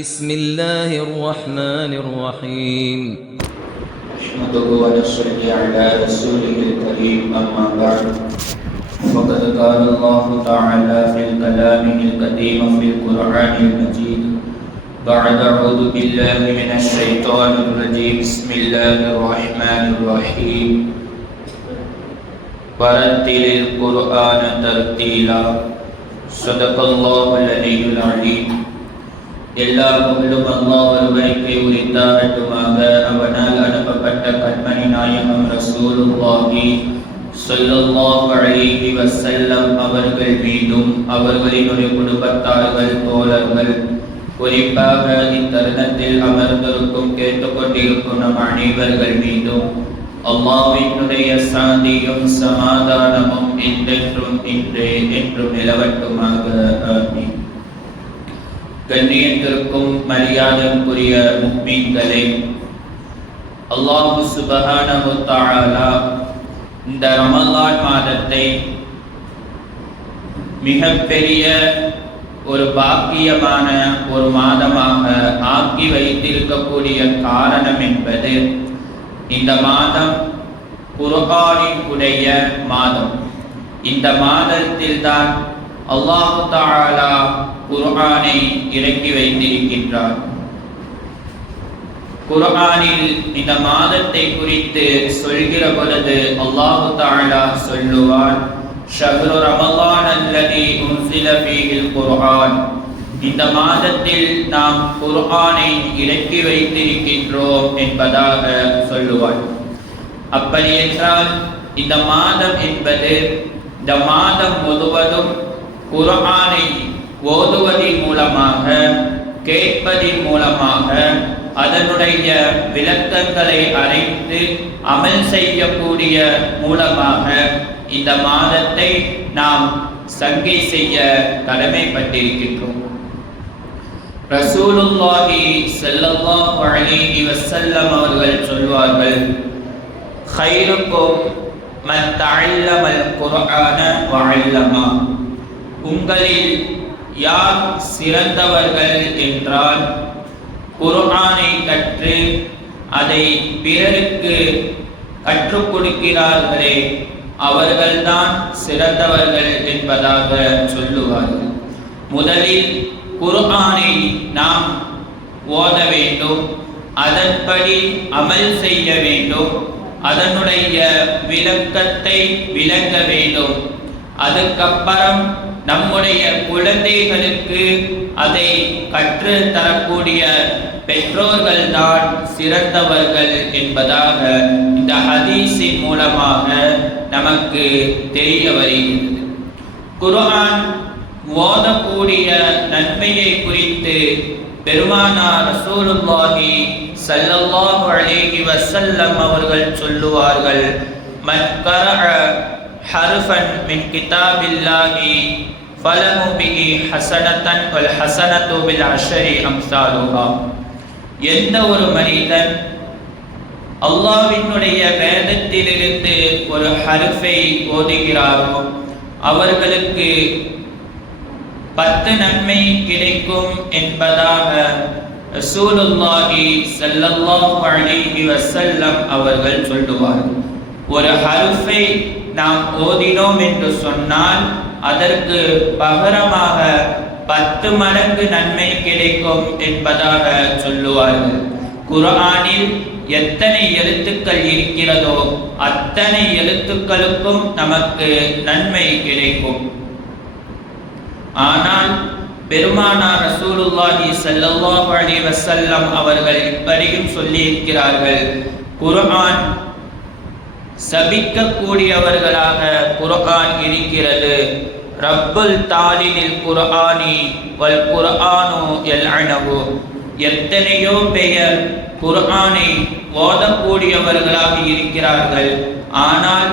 بسم الله الرحمن الرحيم نحمده ونصلي على رسوله الكريم أما بعد فقد قال الله تعالى في كلامه القديم في القرآن المجيد بعد أعوذ بالله من الشيطان الرجيم بسم الله الرحمن الرحيم ورتل القرآن ترتيلا صدق الله العلي العليم எல்லா புகழும் அல்லாஹ் ஒருவருக்கே உரித்தாகட்டுமாக. அவனால் அனுப்பப்பட்ட கண்மணி நாயகம் ரசூலுல்லாஹி ஸல்லல்லாஹு அலைஹி வஸல்லம் அவர்கள் மீதும் அவர்களினுடைய குடும்பத்தார்கள் தோழர்கள் குறிப்பாக இத்தருணத்தில் அமர்ந்திருக்கும் கேட்டுக்கொண்டிருக்கும் நம் அனைவர்கள் மீதும் அல்லாஹ்வினுடைய சாந்தியும் சமாதானமும் என்றென்றும் என்றும் நிலவட்டுமாக. ஆமீன். கண்ணியத்திற்கும் மரியாதைக்குரிய முஃமின்களே, அல்லாஹ் சுப்ஹானஹு வ தஆலா இந்த ரமலான் மாதத்தை மிகப்பெரிய ஒரு பாக்கியமான ஒரு மாதமாக ஆக்கி வைத்திருக்கக்கூடிய காரணம் என்பது, இந்த மாதம் குர்ஆனின் உடைய மாதம். இந்த மாதத்தில்தான் அல்லாஹ் தஆலா குர்ஆனை இறக்கி வைத்திருக்கின்றார். குர்ஆனில் இந்த மாதத்தை குறித்து சொல்கிற பொழுது அல்லாஹ் தஆலா சொல்லுவார், ஷஹ்ரு ரமலான் அல்லதி உன்சில ஃபீஹில் குர்ஆன். இந்த மாதத்தில் நாம் குர்ஆனை இறக்கி வைத்திருக்கின்றோம் என்பதாக சொல்லுவார். அப்படி என்றால் இந்த மாதம் என்பது, இந்த மாதம் முழுவதும் குர்ஆனை ஓதுவதின் மூலமாக, கேட்பதின் மூலமாக, அதனுடைய விளக்கங்களை அறிந்து அமல் செய்யக்கூடிய மூலமாக இந்த மாதத்தை நாம் சங்கை செய்ய கடமைப்பட்டிருக்கின்றோம். ரசூலுல்லாஹி ஸல்லல்லாஹு அலைஹி வஸல்லம் அவர்கள் சொல்வார்கள், கைருக்கும் மன் தஅல்லமல் குர்ஆன வ அல்லமா. உங்களில் யார் சிறந்தவர்கள் என்றால், குர்ஆனை கற்று அதை பிறருக்கு கற்றுக் கொடுக்கிறார்களே அவர்கள்தான் சிறந்தவர்கள் என்பதாக சொல்லுவார்கள். முதலில் குர்ஆனை நாம் ஓத வேண்டும், அதன்படி அமல் செய்ய வேண்டும், அதனுடைய விளக்கத்தை விளங்க வேண்டும். அதுக்கப்புறம் நம்முடைய குழந்தைகளுக்கு அதை கற்று தரக்கூடிய பெற்றோர்கள் தான் சிறந்தவர்கள் என்பதாக இந்த ஹதீஸின் மூலமாக நமக்கு தெரிய வருகிறது. குர்ஆன் ஓதக்கூடிய நன்மையை குறித்து பெருமானார் ரசூலுல்லாஹி ஸல்லல்லாஹு அலைஹி வஸல்லம் அவர்கள் சொல்லுவார்கள், மன் கரஅ ஹர்ஃபன் மின் கிதாபில்லாஹி ஃபலஹு பிஹி ஹஸனத்தன் வல் ஹஸனத்து பில் அஷ்ரி அம்சாலுஹா. எந்த ஒரு மனிதன் அல்லாஹ்வினுடைய வேதத்திலிருந்து ஒரு ஹர்ஃபை ஓதுகிறாரோ அவர்களுக்கு 10 நன்மை கிடைக்கும் என்பதாக ரசூலுல்லாஹி ஸல்லல்லாஹு அலைஹி வஸல்லம் அவர்கள் சொல்லுவார்கள். ஒரு ஹர்ஃபை நாம் ஓதினோம் என்று சொன்னால் அதற்கு பகரமாக 10 மடங்கு நன்மை கிடைக்கும் என்பதாக சொல்லுவார்கள். குர்ஆனில் எத்தனை எழுத்துக்கள் இருக்கிறதோ அத்தனை எழுத்துக்களுக்கும் நமக்கு நன்மை கிடைக்கும். ஆனால் பெருமானார் ரசூலுல்லாஹி ஸல்லல்லாஹு அலைஹி வஸல்லம் அவர்கள் இப்படியும் சொல்லி இருக்கிறார்கள், குர்ஆன் சபிக்கக்கூடியவர்களாக குர்ஆன் இருக்கிறது. ரப்புல் தாலினில் குர்ஆனி வல் குர்ஆனு யல்அனஹு. எத்தனையோ பெயர் குர்ஆனை ஓதக்கூடியவர்களாக இருக்கிறார்கள், ஆனால்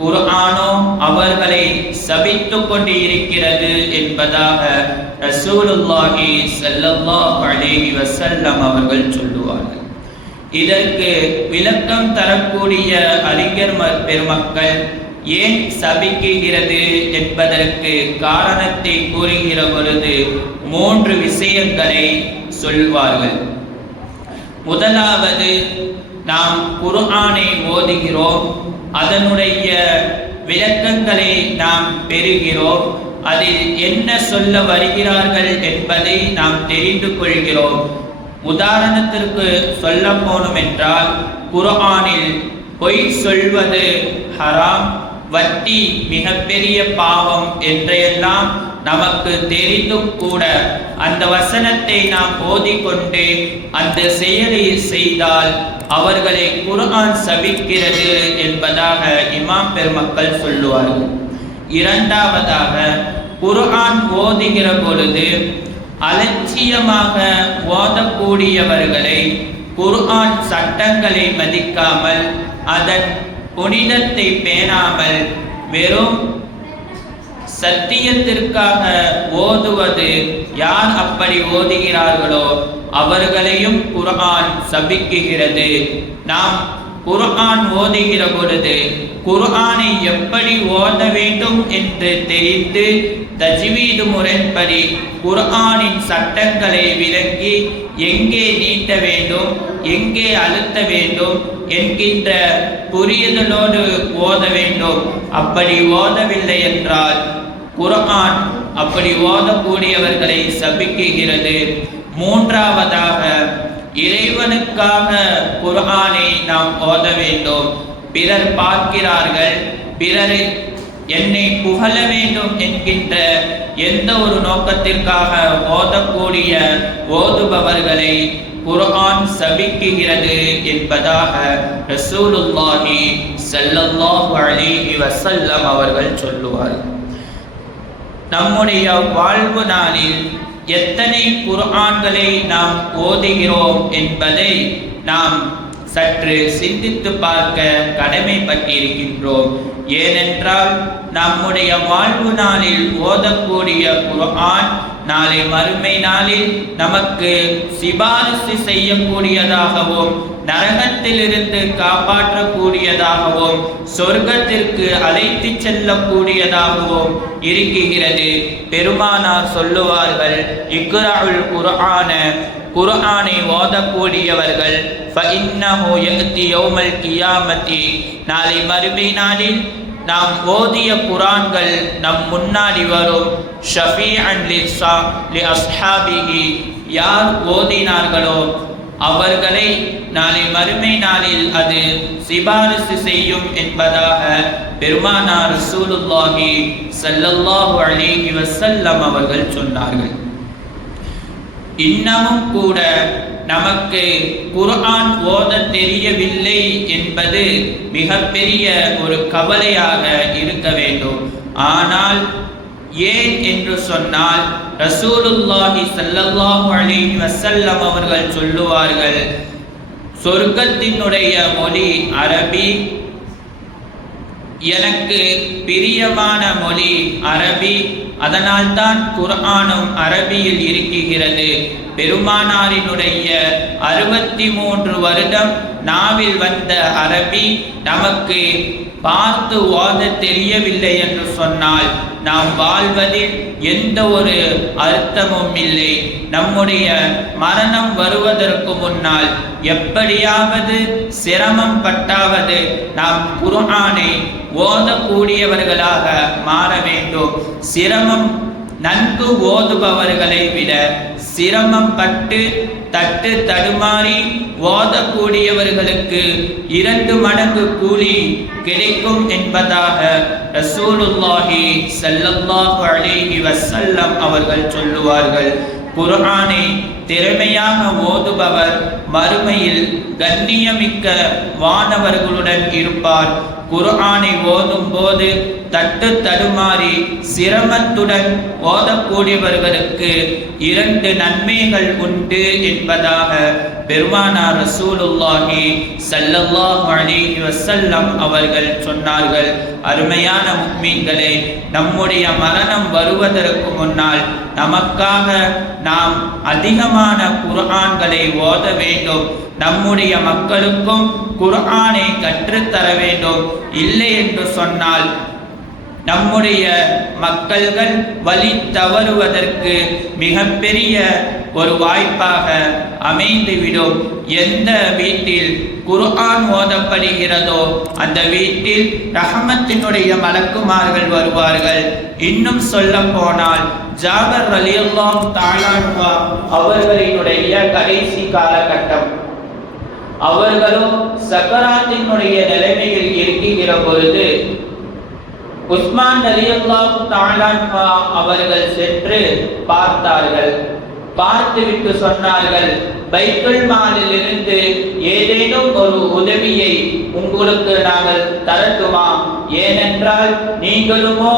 குர்ஆனோ அவர்களை சபித்துக் கொண்டு இருக்கிறது என்பதாக ரசூலுல்லாஹி ஸல்லல்லாஹு அலைஹி வஸல்லம் அவர்கள் சொல்லுவார்கள். இதற்கு விளக்கம் தரக்கூடிய அறிஞர் பெருமக்கள் ஏன் சபிக்குகிறது என்பதற்கு காரணத்தை கூறுகிற பொழுது 3 விஷயங்களை சொல்வார்கள். முதலாவது, நாம் குர்ஆனை ஓதுகிறோம், அதனுடைய விளக்கங்களை நாம் பெறுகிறோம், அதில் என்ன சொல்ல வருகிறார்கள் என்பதை நாம் தெரிந்து கொள்கிறோம். உதாரணத்திற்கு சொல்ல போனோம் என்றால், குர்ஆனில் பொய் சொல்வது ஹராம், வட்டி மிகப்பெரிய பாவம் என்றெல்லாம் நமக்கு தெரிந்தும் கூட அந்த வசனத்தை நாம் ஓதிக்கொண்டு அந்த செயலை செய்தால் அவர்களை குர்ஆன் சபிக்கிறது என்பதாக இமாம் பெருமக்கள் சொல்லுவார்கள். இரண்டாவதாக, குர்ஆன் ஓதுகிற பொழுது அலட்சியமாக ஓதக்கூடியவர்களை, குர்ஆன் சட்டங்களை மதிக்காமல் அதன் புனிதத்தை பேணாமல் வெறும் சத்தியத்திற்காக ஓதுவது, யார் அப்படி ஓதுகிறார்களோ அவர்களையும் குர்ஆன் சபிக்குகிறது. நாம் குர்ஆன் ஓதுகிற பொழுது குர்ஆனை எப்படி ஓத வேண்டும் என்று தெரிந்து தஜ்வீது முறைப்படி குர்ஆனின் சட்டங்களை விளங்கி எங்கே நீட்ட வேண்டும், எங்கே அழுத்த வேண்டும் என்கின்ற புரிதலோடு ஓத வேண்டும். அப்படி ஓதவில்லை என்றால் குர்ஆன் அப்படி ஓதக்கூடியவர்களை சபிக்குகிறது. மூன்றாவதாக, இறைவனுக்காக குர்ஆனை நாம் ஓத வேண்டும். பிறர் பார்க்கிறார்கள், பிறர் என்னை புகழ வேண்டும் என்கின்ற எந்த ஒரு நோக்கத்திற்காக ஓதக்கூடிய ஓதுபவர்களை குர்ஆன் சபிக்குகிறது என்பதாக ரசூலுல்லாஹி ஸல்லல்லாஹு அலைஹி வஸல்லம் அவர்கள் சொல்லுவார்கள். நம்முடைய வாழ்வு நாளில் எத்தனை குர்ஆன்களை நாம் ஓதுகிறோம் என்பதை நாம் சற்று சிந்தித்து பார்க்க கடமைப்பட்டிருக்கின்றோம். ஏனென்றால் நம்முடைய வாழ்வு நாளில் ஓதக்கூடிய குர்ஆன் நாளை மறுமை நாளில் நமக்கு சிபாரிசு செய்யக்கூடியதாகவும் நரகத்திலிருந்து காப்பாற்றக்கூடியதாகவும் சொர்க்கத்திற்கு அழைத்து செல்லக்கூடியதாகவும் இருக்குகிறது. பெருமானார் சொல்லுவார்கள், இக்ராஉல் குர்ஆன, குர்ஆனை ஓதக்கூடியவர்கள் ஃபஇன்னஹு யஅதி யௌமல் கியாமத்தி, நாளை மறுமை நாளில் நாம் ஓதிய குர்ஆன்கள் நம் முன்னாடி வரும். ஷஃபீஅன் லி அஸ்ஹாபிஹி, யார் ஓதினார்களோ அவர்களை நாளை மறுமை நாளில் அது சிபாரிசு செய்யும் என்பதாக பெருமானார் ரசூலுல்லாஹி ஸல்லல்லாஹு அலைஹி வஸல்லம் அவர்கள் சொன்னார்கள். இன்னமும் கூட நமக்கு குர்ஆன் ஓத தெரியவில்லை என்பது மிகப்பெரிய ஒரு கவலையாக இருக்க வேண்டும். ஆனால் ஏன் என்று சொன்னால், ரசூலுல்லாஹி ஸல்லல்லாஹு அலைஹி வஸல்லம் அவர்கள் சொல்லுவார்கள், சொர்க்கத்தினுடைய மொழி அரபி, எனக்கு பிரியமான மொழி அரபி, அதனால்தான் குர்ஆனும் அரபியில் இருக்குகிறது. பெருமானாரினுடைய 63 வருடம் நாவில் வந்த அரபி நமக்கு பார்த்து ஓத தெரியவில்லை என்று சொன்னால் நாம் வாழ்வதில் எந்த ஒரு அர்த்தமும் இல்லை. நம்முடைய மரணம் வருவதற்கு முன்னால் எப்படியாவது சிரமம் பட்டாவது நாம் குர்ஆனை ஓதக்கூடியவர்களாக மாற வேண்டும். சிரமம் நன்கு ஓதுபவர்களை விட சிரமம் பட்டு தட்டு தடுமாறி ஓதக்கூடியவர்களுக்கு 2 மடங்கு கூலி கிடைக்கும் என்பதாக ரசூலுல்லாஹி ஸல்லல்லாஹு அலைஹி வஸல்லம் அவர்கள் சொல்லுவார்கள். குர்ஆனை திறமையாக ஓதுபவர் மறுமையில் கண்ணியமிக்க வானவர்களுடன் இருப்பார். குர்ஆனை ஓதும் போது தட்டு தடுமாறி சிரமத்துடன் ஓதக்கூடியவர்களுக்கு 2 நன்மைகள் உண்டு என்பதாக பெருமானார் ரசூலுல்லாஹி ஸல்லல்லாஹு அலைஹி வஸல்லம் அவர்கள் சொன்னார்கள். அருமையான முஃமின்களே, நம்முடைய மரணம் வருவதற்கு முன்னால் நமக்காக நாம் அதிகமான குர்ஆன்களை ஓத வேண்டும். நம்முடைய மக்களுக்கும் குர்ஆனை கற்றுத்தர வேண்டும். இல்லை என்று சொன்னால் நம்முடைய மக்கள்கள் வழி தவறுவதற்கு மிகப்பெரிய ஒரு வாய்ப்பாக அமைந்துவிடும். எந்த வீட்டில் குர்ஆன் ஓதப்படுகிறதோ அந்த வீட்டில் ரஹமத்தினுடைய மலக்குமார்கள் வருவார்கள். இன்னும் சொல்ல போனால் ஜாபர் ரலியல்லாஹு தஆலா அவர்களினுடைய கடைசி காலகட்டம், அவர்களும் சக்கராத்தினுடைய நிலைமையில் இருக்கிற பொழுது உஸ்மான் ரலியல்லாஹு தஆலா அவர்கள் சென்று பார்த்தார்கள். பார்த்துவிட்டு சொன்னார்கள், பைத்துல் மாலில் இருந்து ஏதேனும் ஒரு உதவியை உங்களுக்கு நாங்கள் தரட்டுமா? ஏனென்றால் நீங்களுமோ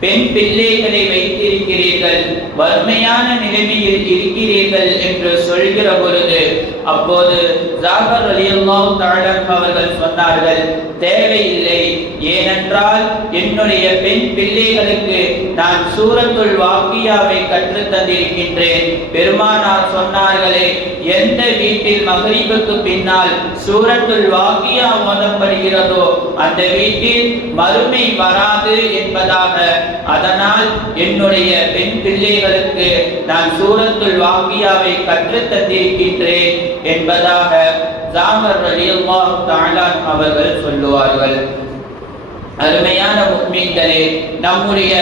பெண் பிள்ளைகளை வைத்திருக்கிறீர்கள், வறுமையான நிலைமையில் இருக்கிறீர்கள் என்று சொல்கிற பொழுது அப்போது ஜாபர் ரலியல்லாஹு தஆலா அவர்கள் சொன்னார்கள், தேவையில்லை. ஏனென்றால் என்னுடைய பெண் பிள்ளைகளுக்கு நான் சூரத்துல் வாக்கியாவை கற்றுத் தந்திருக்கின்றேன். பெருமானார் சொன்னார்களே, எந்த வீட்டில் மக்ரிபுக்கு பின்னால் சூரத்துல் வாக்கியா ஓதப்படுகிறதோ அந்த வீட்டில் மறுமை வராது என்பதாக, அதனால் என்னுடைய பெண் பிள்ளைகளுக்கு நான் சூரத்துல் வாக்கியாவை கற்றுத் தந்திருக்கின்றேன் என்பதாக ஜாபர் ரலியல்லாஹு தஆலா அவர்கள் சொல்லுவார்கள். அருமையான முஃமின்களே, நம்முடைய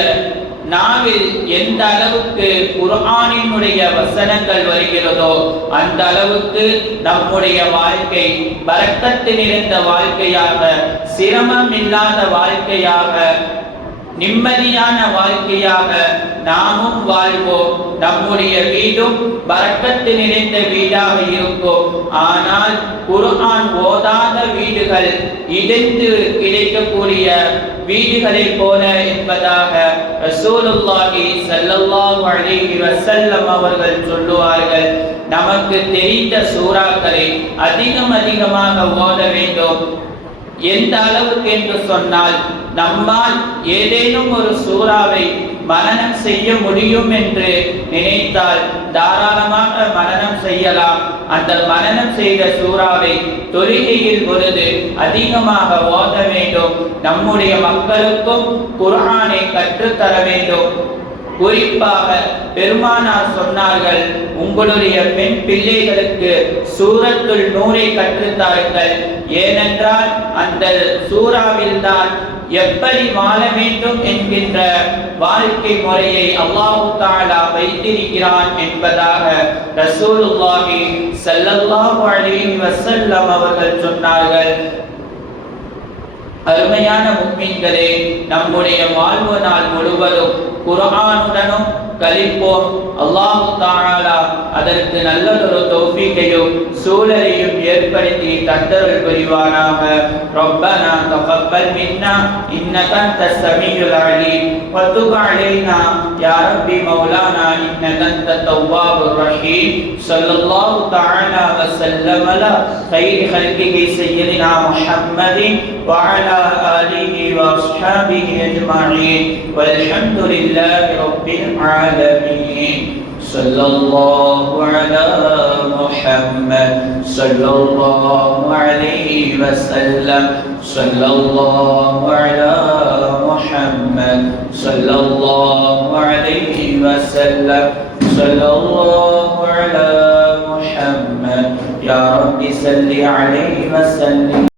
நாவில் எந்த அளவுக்கு குர்ஆனினுடைய வசனங்கள் வருகிறதோ அந்த அளவுக்கு நம்முடைய வாழ்க்கை பரக்கத்து நிறைந்த வாழ்க்கையாக, சிரமம் இல்லாத வாழ்க்கையாக, நிம்மதியான வாழ்க்கையாக நாமும் வாழ்வோம். நம்முடைய வீடும் பரக்கத்து நிறைந்த வீடாக இருக்கும். ஆனால் குர்ஆன் ஓதாத வீடுகள் இடிந்து கிடைக்கக்கூடிய வீடுகளை போல என்பதாக ரசூலுல்லாஹி ஸல்லல்லாஹு அலைஹி வஸல்லம் அவர்கள் சொல்லுவார்கள். நமக்கு தெரிந்த சூறாக்களை அதிகமாக ஓத வேண்டும். எந்த அளவுக்கு என்று சொன்னால், நம்மால் ஏதேனும் ஒரு சூறாவை மனனம் செய்ய முடியும் என்று நினைத்தால் தாராளமாக மனனம் செய்யலாம். அந்த மனனம் செய்த சூறாவை தொழுகையில் பொழுது அதிகமாக ஓத வேண்டும். நம்முடைய மக்களுக்கும் குர்ஆனை கற்றுத்தர வேண்டும். குறிப்பாக பெருமானார் சொன்னார்கள், உங்களுடைய பெண் பிள்ளைகளுக்கு சூரத்துல் நூரை கற்றுத்தாருங்கள். ஏனென்றால் அந்த சூறாவில் தான் எப்படி வாழ வேண்டும் என்கின்ற வாழ்க்கை முறையை அல்லாஹ் தஆலா வைத்திருக்கிறான் என்பதாக ரசூலுல்லாஹி ஸல்லல்லாஹு அலைஹி வஸல்லம் அவர்கள் சொன்னார்கள். அருமையான முஃமின்களே, நம்முடைய வாழ்வு நாள் முழுவதும் குர்ஆனுடனும் கழிப்போம். அல்லாஹ் தஆலா அதற்கு நல்லதொரு தௌஃபீக்கையும் சூழலையும் ஏற்படுத்தி தந்தருள் புரிவானாக. ரப்பனா தகப்பல் மின்னா இன்னக அன்தஸ் ஸமீஉல் அலீம் வ துப் அலைனா யா ரப்பி மௌலானா இன்னக அன்தத் தவ்வாபுர் ரஹீம். ஸல்லல்லாஹு தஆலா வ ஸல்லம அலா கைரி ஹல்கிஹி ஸய்யிதினா முஹம்மதின் வ அலா ஆலிஹி வ அஸ்ஹாபிஹி அஜ்மஈன் வல்ஹம்துலில்லாஹி ரப்பில் ஆலமீன். ஸல்லல்லாஹு அலா முஹம்மத் ஸல்லல்லாஹு அலைஹி வஸல்லம். ஸல்லல்லாஹு அலா முஹம்மத் ஸல்லல்லாஹு அலைஹி வஸல்லம். ஸல்லல்லாஹு அலா முஹம்மத் யா ரப்பி ஸல்லி அலைஹி வஸல்லம்.